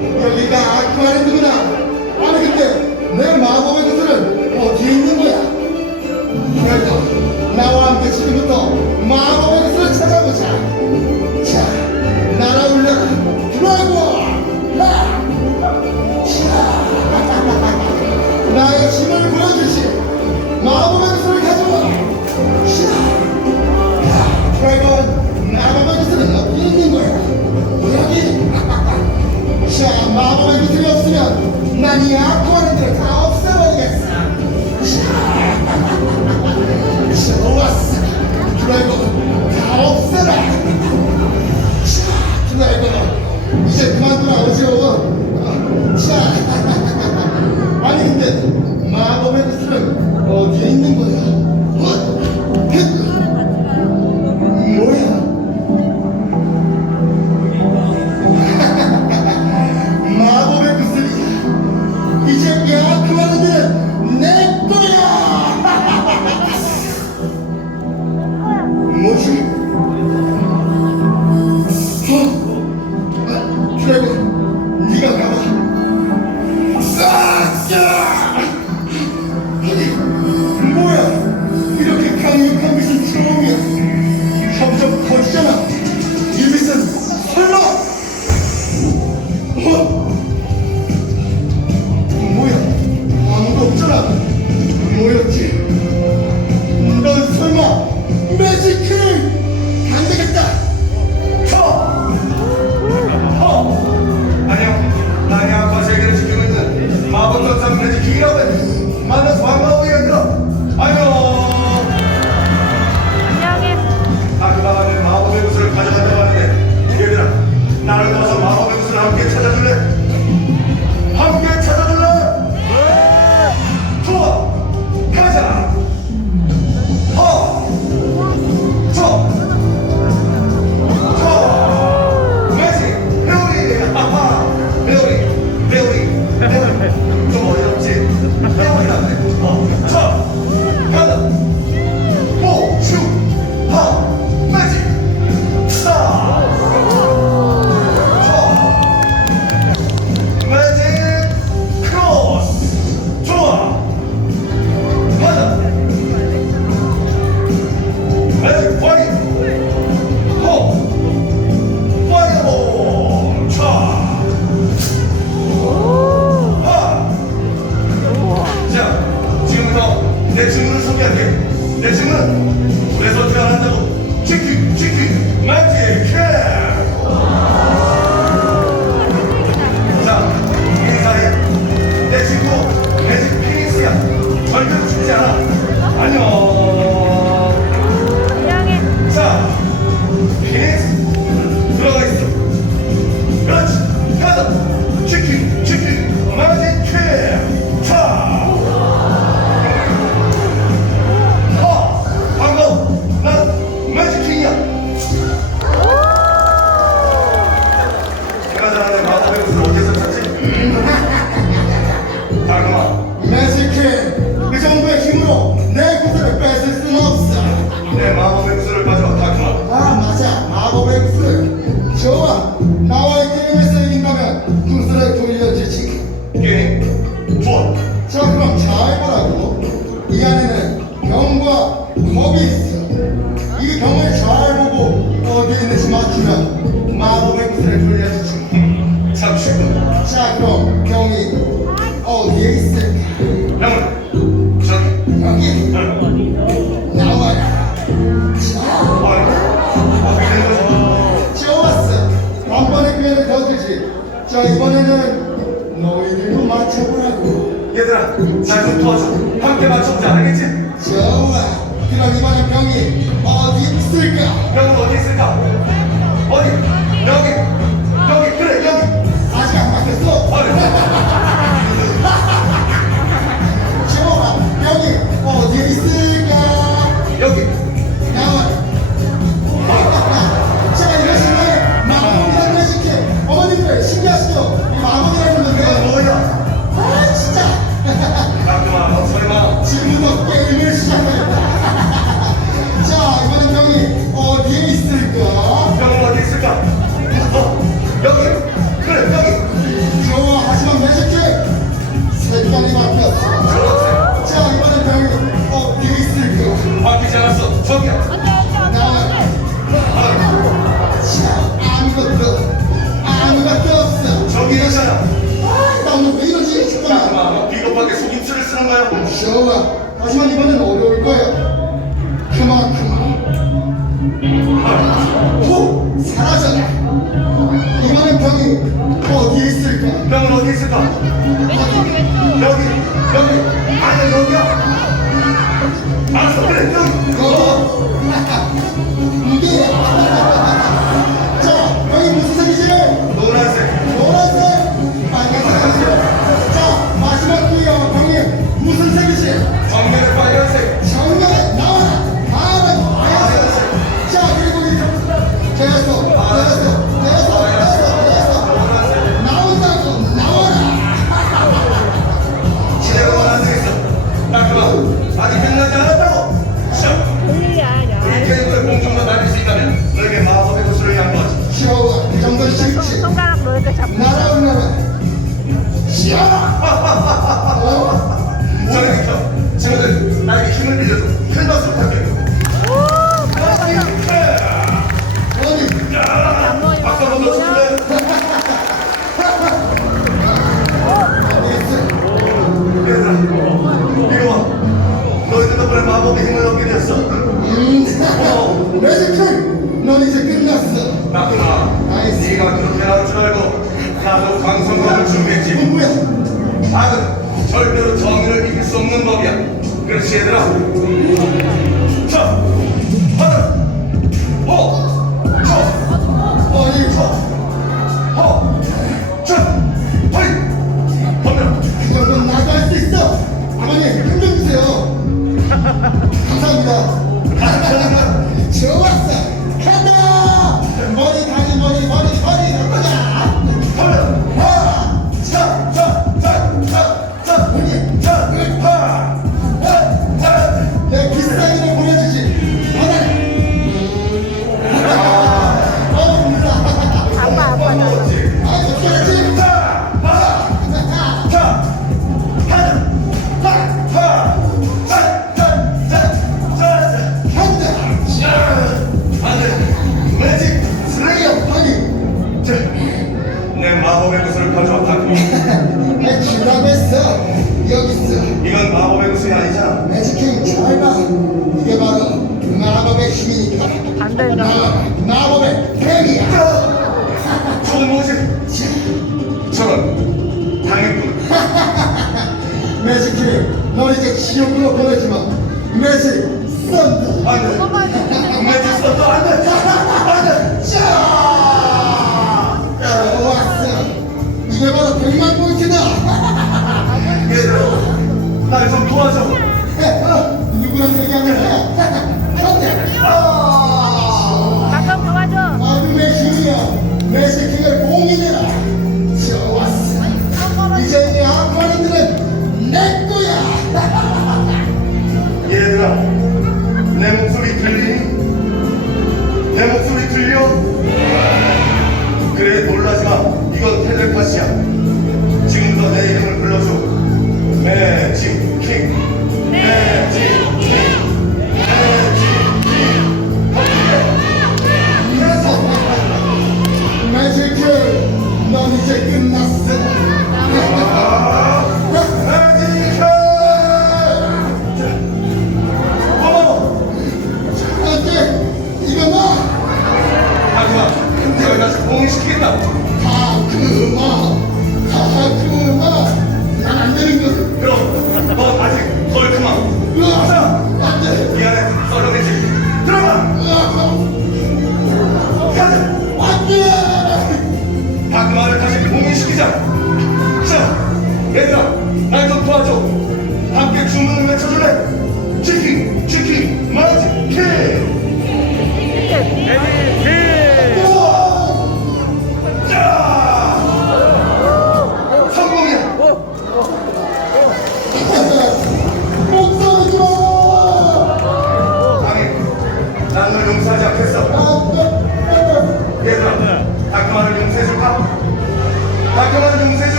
Yeah. Hey. 자 이번에는 너희들도 맞춰보라고 얘들아 잘좀 도와줘 함께 맞춰보자 알겠지? 좋아 그럼 이번엔 병이 어디 있을까? 병은 어디 있을까? 어디? 여기 좋아. 다시만 이번엔 어려워. 방송법을 준비했지. 악은 절대로 정의를 이길 수 없는 법이야. 그렇지 얘들아. 자, 하나, 어, 저, 어이, 저, 허, 저, 허이, 범면. 이걸로 나도 수 있어. 아버님, 힘좀 주세요. 감사합니다. 안 돼. 나보의 대리야. 저는 뭐지? 저는 당했구나. 매직트리, 너 이제 지옥으로 보내지마. 매직 썬드. 안 돼. 매직 썬드 안 돼. 안 돼. 자. 왔어. 이게 바로 백만 포인트다. 얘들아, 날좀 도와줘.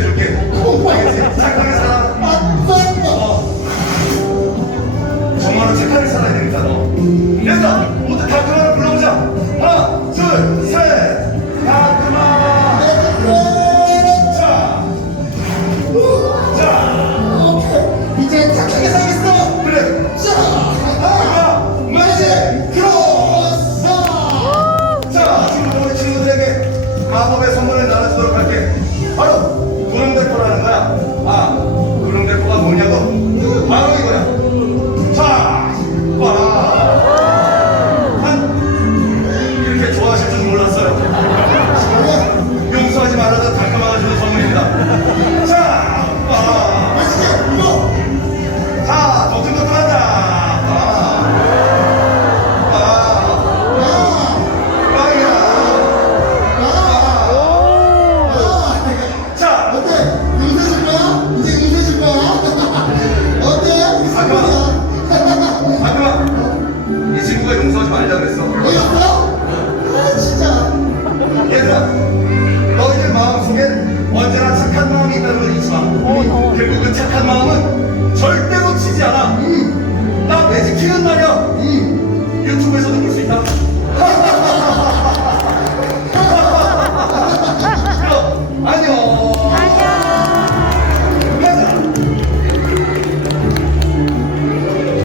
해줄게. 꼼꼼하게 착하게 살아. 정말로 착하게 살아야 됩니다, 너. 그래서.